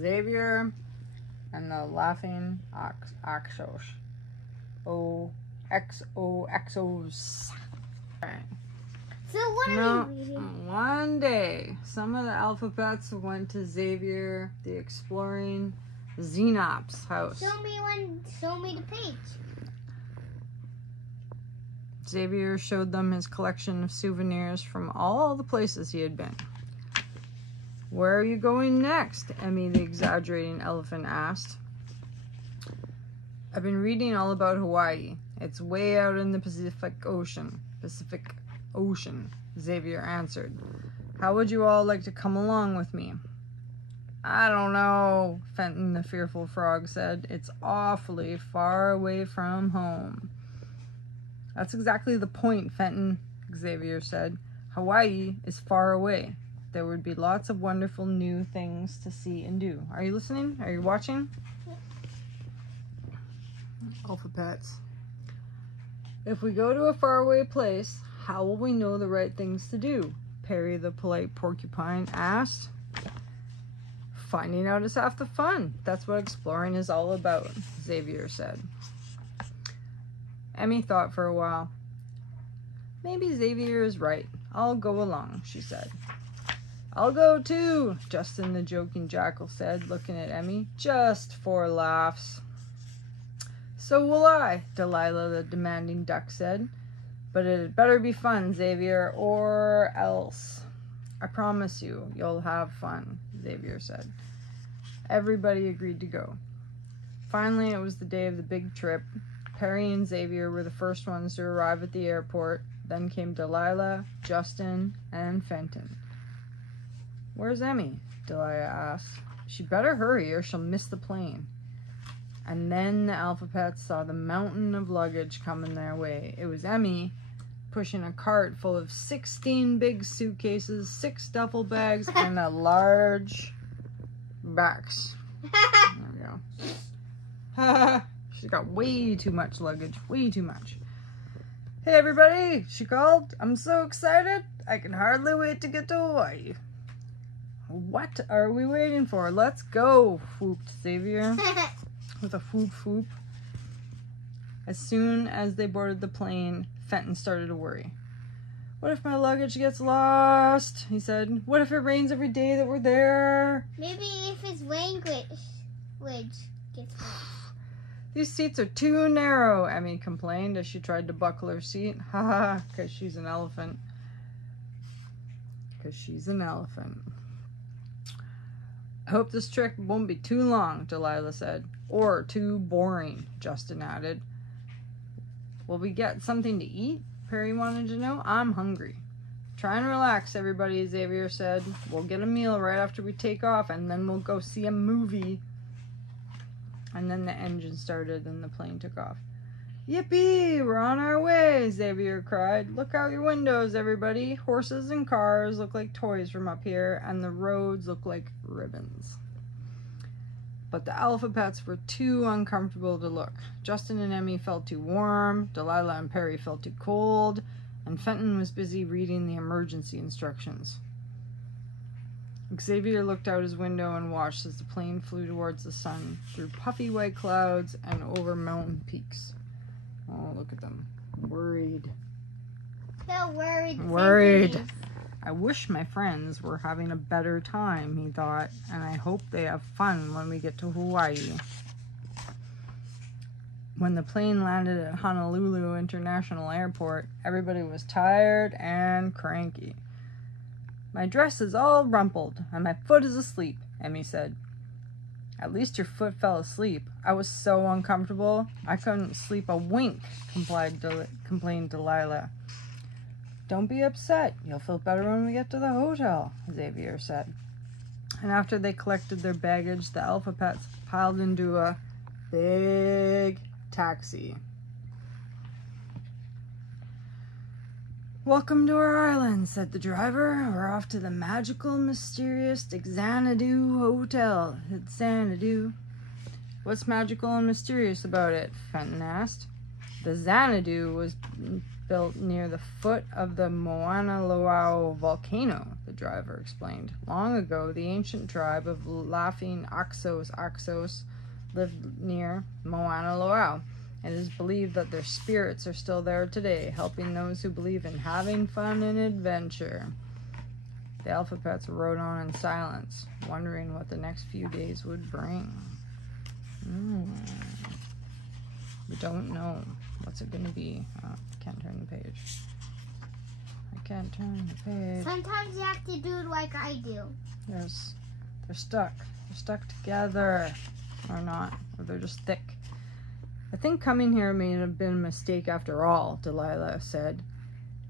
Xavier and the laughing xoxox. XOXOs. So what are you reading? One day, some of the alphabets went to Xavier, the exploring Xenop's house. Show me the page. Xavier showed them his collection of souvenirs from all the places he had been. Where are you going next? Emmy, the exaggerating elephant, asked. I've been reading all about Hawaii. It's way out in the Pacific Ocean, Xavier answered. How would you all like to come along with me? I don't know, Fenton the fearful frog said. It's awfully far away from home. That's exactly the point, Fenton, Xavier said. Hawaii is far away. There would be lots of wonderful new things to see and do. Are you listening? Are you watching? Alphabets. If we go to a faraway place, how will we know the right things to do? Perry the polite porcupine asked. Finding out is half the fun. That's what exploring is all about, Xavier said. Emmy thought for a while. Maybe Xavier is right. I'll go along, she said. I'll go too, Justin the joking jackal said, looking at Emmy. Just for laughs. So will I, Delilah the demanding duck said. But it'd better be fun, Xavier, or else. I promise you, you'll have fun, Xavier said. Everybody agreed to go. Finally, it was the day of the big trip. Perry and Xavier were the first ones to arrive at the airport. Then came Delilah, Justin, and Fenton. Where's Emmy? Delilah asked. She better hurry or she'll miss the plane. And then the alphabets saw the mountain of luggage coming their way. It was Emmy pushing a cart full of 16 big suitcases, 6 duffel bags, and a large box. There we go. She's got way too much luggage. Way too much. Hey everybody, she called. I'm so excited. I can hardly wait to get to Hawaii. What are we waiting for? Let's go, whooped Xavier. With a whoop whoop. As soon as they boarded the plane, Fenton started to worry. What if my luggage gets lost? He said. What if it rains every day that we're there? Maybe if his language gets lost. These seats are too narrow, Emmy complained as she tried to buckle her seat. Haha, because she's an elephant. Because she's an elephant. I hope this trip won't be too long, Delilah said. Or too boring, Justin added. Will we get something to eat? Perry wanted to know. I'm hungry. Try and relax, everybody, Xavier said. We'll get a meal right after we take off, and then we'll go see a movie. And then the engine started and the plane took off. Yippee! We're on our way, Xavier cried. Look out your windows, everybody. Horses and cars look like toys from up here, and the roads look like ribbons. But the alphabets were too uncomfortable to look. Justin and Emmy felt too warm, Delilah and Perry felt too cold, and Fenton was busy reading the emergency instructions. Xavier looked out his window and watched as the plane flew towards the sun, through puffy white clouds and over mountain peaks. Oh, look at them. Worried. So worried. Worried. I wish my friends were having a better time, he thought, and I hope they have fun when we get to Hawaii. When the plane landed at Honolulu International Airport, everybody was tired and cranky. My dress is all rumpled, and my foot is asleep, Emmy said. At least your foot fell asleep. I was so uncomfortable, I couldn't sleep a wink, complained Delilah. Don't be upset. You'll feel better when we get to the hotel, Xavier said. And after they collected their baggage, the alphabets piled into a big taxi. Welcome to our island, said the driver. We're off to the magical, mysterious Xanadu Hotel. It's Xanadu. What's magical and mysterious about it? Fenton asked. The Xanadu was built near the foot of the Mauna Loa volcano, the driver explained. Long ago, the ancient tribe of laughing xoxox lived near Mauna Loa. It is believed that their spirits are still there today, helping those who believe in having fun and adventure. The alphabets rode on in silence, wondering what the next few days would bring. We don't know. What's it going to be? Oh, can't turn the page. I can't turn the page. Sometimes you have to do it like I do. Yes. They're stuck. They're stuck together. Or not. Or they're just thick. I think coming here may have been a mistake after all, Delilah said.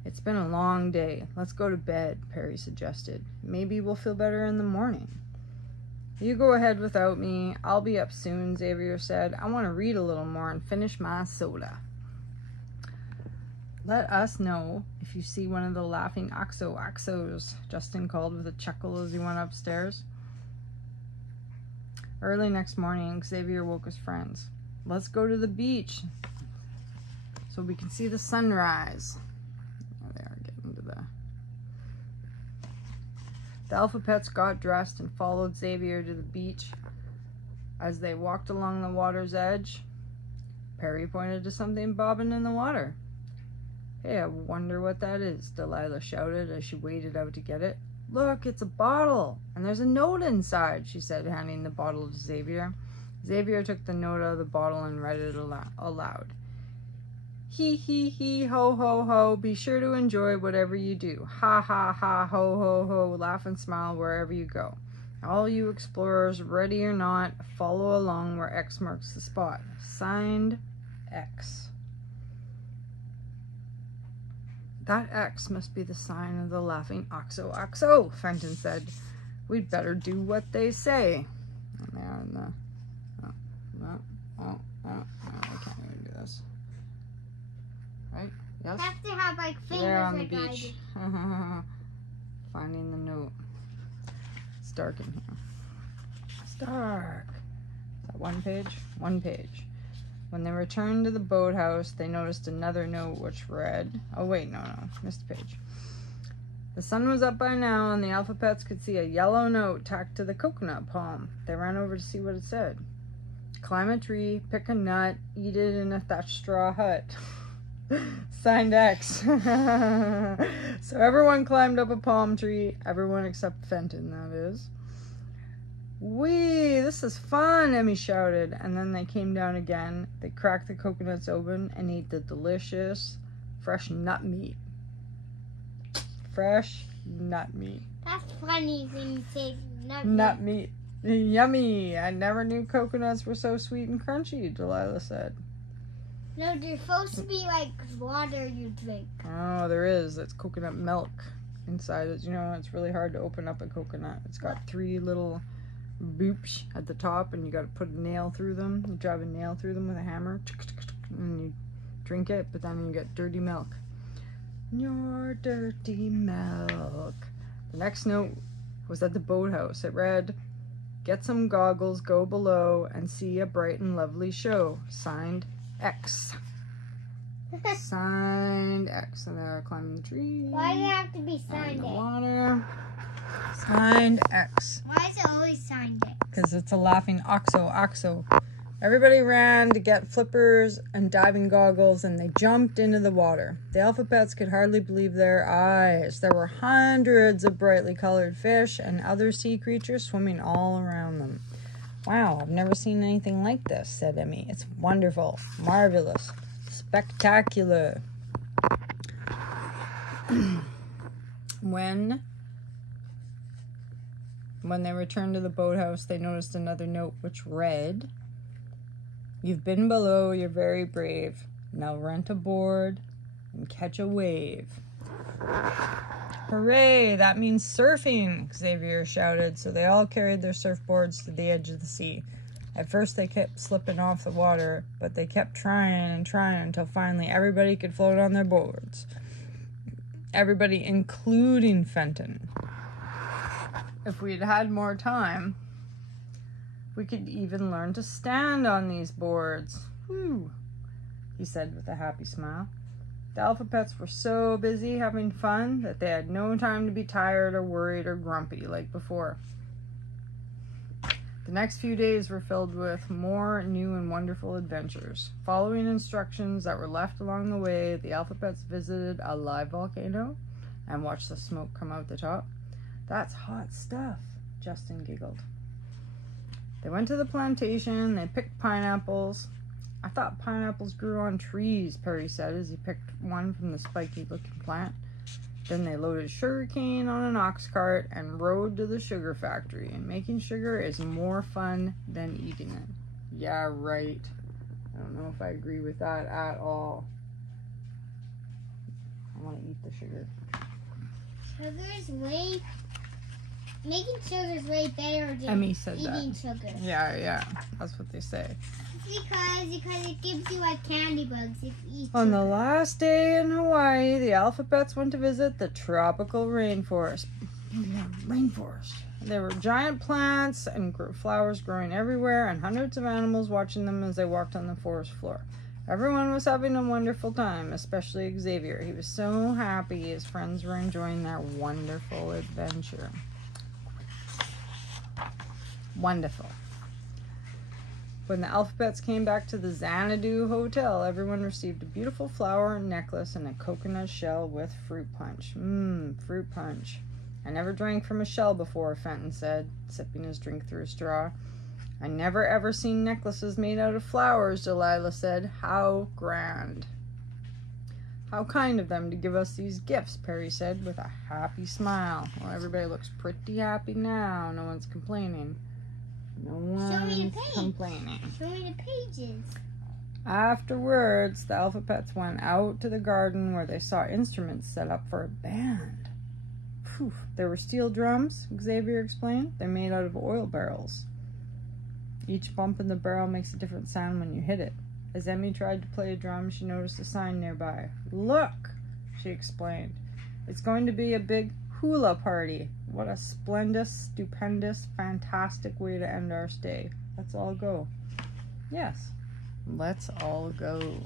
It's been a long day. Let's go to bed, Perry suggested. Maybe we'll feel better in the morning. You go ahead without me. I'll be up soon, Xavier said. I want to read a little more and finish my soda. Let us know if you see one of the laughing xoxos, Justin called with a chuckle as he went upstairs. Early next morning, Xavier woke his friends. Let's go to the beach so we can see the sunrise. There they are, getting to the... The alphabets got dressed and followed Xavier to the beach. As they walked along the water's edge, Perry pointed to something bobbing in the water. Hey, I wonder what that is, Delilah shouted as she waded out to get it. Look, it's a bottle, and there's a note inside, she said, handing the bottle to Xavier. Xavier took the note out of the bottle and read it aloud. Hee hee hee, ho ho ho, be sure to enjoy whatever you do. Ha ha ha, ho ho ho, laugh and smile wherever you go. All you explorers, ready or not, follow along where X marks the spot. Signed, X. That X must be the sign of the laughing xoxo, Fenton said. We'd better do what they say. And they're in the... I can't even do this. Right? Yes? You have to have like fingers there on the like I beach. do. Finding the note. It's dark in here. It's dark. Is that one page? One page. When they returned to the boathouse, they noticed another note which read... Oh, wait, no, missed a page. The sun was up by now, and the alphabets could see a yellow note tacked to the coconut palm. They ran over to see what it said. Climb a tree, pick a nut, eat it in a thatched straw hut. Signed X. So everyone climbed up a palm tree. Everyone except Fenton, that is. Whee! This is fun, Emmy shouted, and then they came down again. They cracked the coconuts open and ate the delicious fresh nut meat. Fresh nut meat. That's funny when you say nut meat. Yummy! I never knew coconuts were so sweet and crunchy, Delilah said. No, they're supposed to be like water you drink. Oh, there is. It's coconut milk inside it. You know, it's really hard to open up a coconut. It's got 3 little boops at the top, and you got to put a nail through them. You drive a nail through them with a hammer, and you drink it, but then you get dirty milk. Your dirty milk. The next note was at the boathouse. It read, get some goggles, go below, and see a bright and lovely show. Signed, X. Signed X. And they're climbing the tree. Why do you have to be signed in the X? water. Signed X. Why is it always signed X? Because it's a laughing oxo. Everybody ran to get flippers and diving goggles, and they jumped into the water. The alphabets could hardly believe their eyes. There were hundreds of brightly colored fish and other sea creatures swimming all around them. Wow, I've never seen anything like this, said Emmy. It's wonderful, marvelous, spectacular. When they returned to the boathouse, they noticed another note which read, you've been below, you're very brave. Now rent a board and catch a wave. Hooray, that means surfing, Xavier shouted, so they all carried their surfboards to the edge of the sea. At first they kept slipping off the water, but they kept trying until finally everybody could float on their boards. Everybody, including Fenton. If we'd had more time, we could even learn to stand on these boards. Whew. he said with a happy smile. The alphabets were so busy having fun that they had no time to be tired or worried or grumpy like before. The next few days were filled with more new and wonderful adventures. Following instructions that were left along the way, the alphabets visited a live volcano and watched the smoke come out the top. "That's hot stuff," Justin giggled. They went to the plantation. They picked pineapples. "I thought pineapples grew on trees," Perry said as he picked one from the spiky-looking plant. Then they loaded sugarcane on an ox cart and rode to the sugar factory. Making sugar is more fun than eating it. Yeah, right. I don't know if I agree with that at all. I want to eat the sugar. Making sugar is way better than Emmy said eating that. sugar. Yeah, that's what they say. Because it gives you like candy bugs if you eat On sugar. the last day in Hawaii, the alphabets went to visit the tropical rainforest. Yeah, rainforest. There were giant plants and flowers growing everywhere, and hundreds of animals watching them as they walked on the forest floor. Everyone was having a wonderful time, especially Xavier. He was so happy his friends were enjoying their wonderful adventure. Wonderful. When the alphabets came back to the Xanadu hotel, everyone received a beautiful flower necklace and a coconut shell with fruit punch. Fruit punch. "I never drank from a shell before," Fenton said, sipping his drink through a straw. "I never ever seen necklaces made out of flowers," Delilah said. "How grand." "How kind of them to give us these gifts," Perry said with a happy smile. Well, everybody looks pretty happy now. No one's complaining. No one's complaining. Show me the pages. Afterwards, the alphabets went out to the garden where they saw instruments set up for a band. Phew, there were steel drums, Xavier explained. They're made out of oil barrels. Each bump in the barrel makes a different sound when you hit it. As Emmy tried to play a drum, she noticed a sign nearby. "Look," she explained. "It's going to be a big hula party. What a splendid, stupendous, fantastic way to end our stay. Let's all go." Yes, let's all go.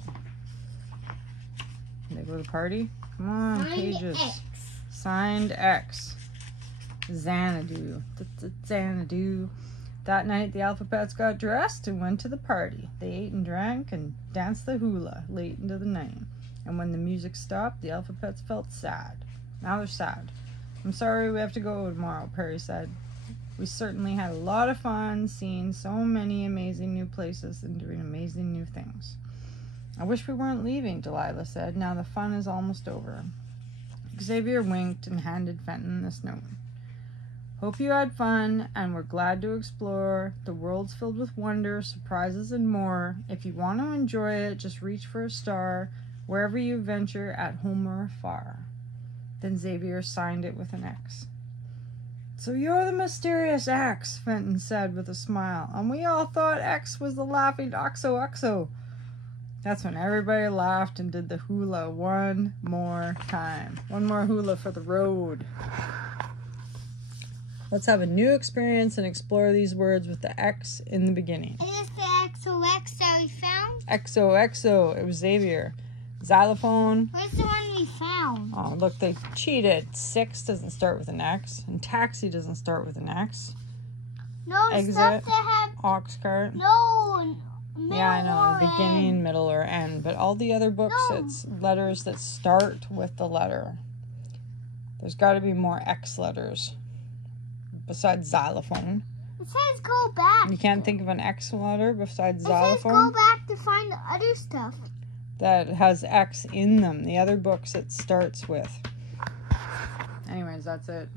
They go to the party? Come on, Signed pages. X. Signed X. Xanadu. Xanadu. That night, the alphabets got dressed and went to the party. They ate and drank and danced the hula late into the night. And when the music stopped, the alphabets felt sad. Now they're sad. "I'm sorry we have to go tomorrow," Perry said. "We certainly had a lot of fun seeing so many amazing new places and doing amazing new things." "I wish we weren't leaving," Delilah said. "Now the fun is almost over." Xavier winked and handed Fenton this note. "Hope you had fun and were glad to explore. The world's filled with wonder, surprises, and more. If you want to enjoy it, just reach for a star wherever you venture, at home or far." Then Xavier signed it with an X. "So you're the mysterious X," Fenton said with a smile. "And we all thought X was the laughing xoxo." That's when everybody laughed and did the hula one more time. One more hula for the road. Let's have a new experience and explore these words with the X in the beginning. Is this the XOX that we found? XOXO. It was Xavier. Xylophone. Where's the one we found? Oh, look, they cheated. 6 doesn't start with an X, and taxi doesn't start with an X. No, Exit. stuff that have Ox cart. no. Yeah, I know, middle or beginning, end. middle, or end. But all the other books, No. it's letters that start with the letter. There's got to be more X letters besides xylophone. It says go back. You can't think of an X letter besides It says go xylophone back to find the other stuff. that has X in them. The other books it starts with. Anyways, that's it.